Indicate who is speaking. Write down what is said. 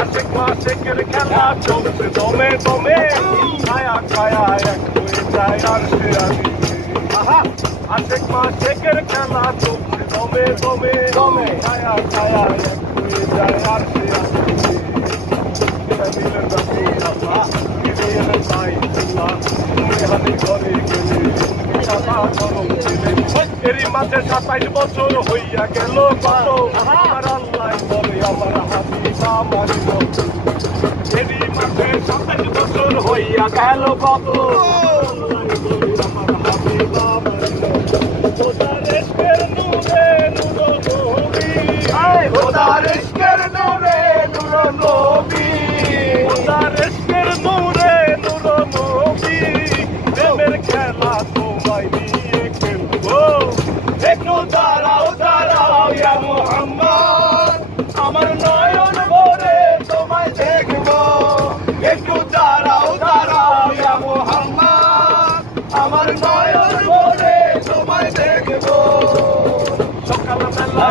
Speaker 1: আশেক মাসেকের খেলা চলছে দমে দমে ছায়া ছায়া এক হয়ে যায় আর সে আমি আহা আশেক মাসেকের খেলা চলছে দমে দমে দমে ছায়া ছায়া এক হয়ে যায় আর সে হাতে এরই মাঝে সাতাইশ বছর হইয়া গেল কত আমার আল্লাহ বলে আমার হাবিবা মারিল এরই মাঝে সাতাইশ বছর হইয়া গেল কত আমার হাবিবা মারিল আমার নয়ন ভরে তোমায় দেখব। সকালবেলা